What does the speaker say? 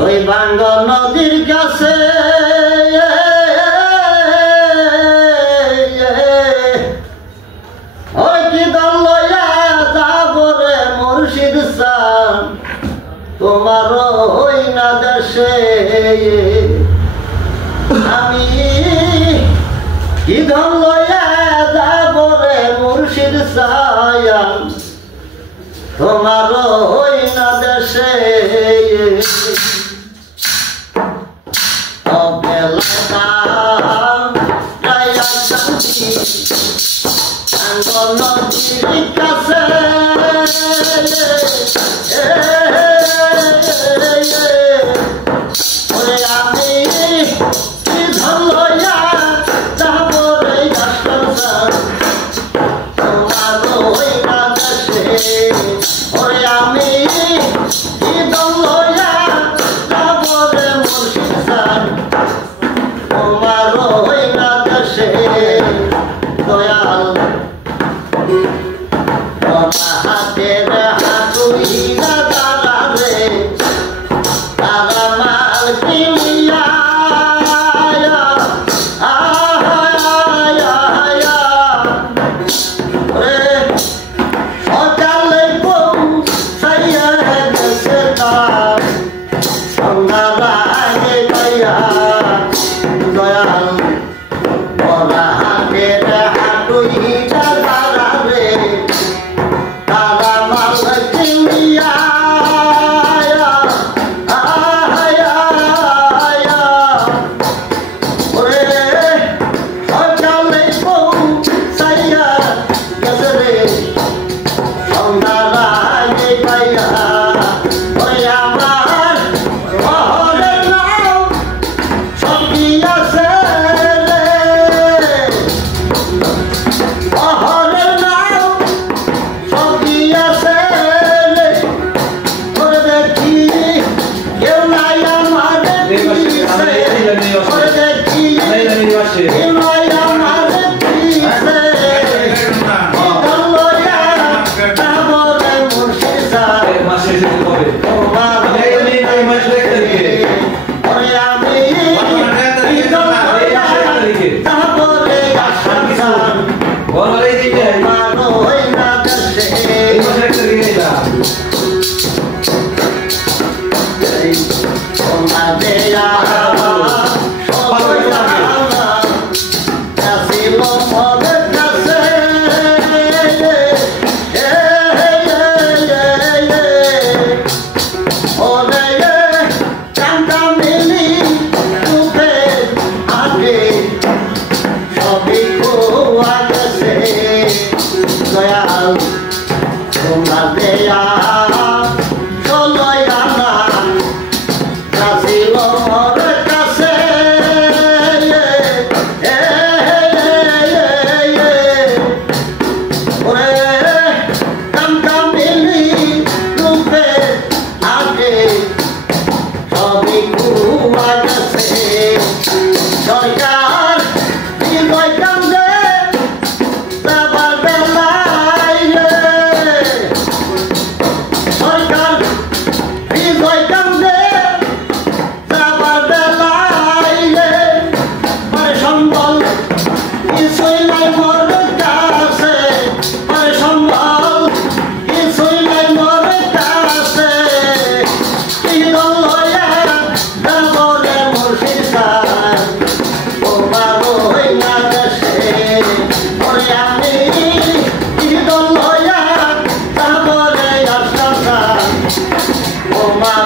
ওই বাঙ্গ নদীর কাছে ওই কি দল লইয়া যাব রে মুর্শিদ সান তোমার হই না দেশে আমি কি দল লইয়া যাব রে মুর্শিদ সান তোমার হই না দেশে নদীর কাছে আমি কি ধরলইয়া যাব রে তোমার ওই না দেশে ওরে আমি কি ধরলইয়া যাব রে মুর্শিদ সান তোমার ওই না দেশে দয়াল হাতের হাতুইরা দাঁড়া রে তারা মাল কিনিয়া সকালে পৌঁছাইয়া গেছে তার সন্ধ্যার আগে পাইয়া দয়াল ওরা হাতের হাতুইরা দাঁড়া রে তারা মাল কিনিয়া সকালে পৌঁছাইয়া গেছে রে সন্ধ্যার আগে পাইয়া ওই আমার শহরের নাম সবই আছে রে শহরের নাম সবই আছে রে ওরে দেখি কেউ নাই আমার পিছে ওরে দেখি কেউ নাই আমার পিছে লইয়া যাব রে মুর্শিদ সান তোমার ওরে আমি লইয়া যাব রে আশান সান তোমার ওই না দেশে তোমার দেয়া সবাই জানা আসিল মদের কাছে ওরে চান্দা মিলি রূপে আগে সবই খোয়া গেছে দয়াল তোমার দেয়া চলয় আনা আসিল মদের কাছে ওরে চান্দা মিলি রূপে আগে সবই খোয়া গেছে সরকার বিজয় কান্দে যাবার বেলায় সরকার বিজয় কান্দে যাবার বেলায় মানে সম্বল কিছুই নাই মোর কাছে মানে সম্বল কিছুই নাই মোর কাছে কি দল লইয়া যাব রে মুর্শিদ সান তোমার ওই না দেশে ওরে আমি কি দল লইয়া যাব রে আশান সান তোমার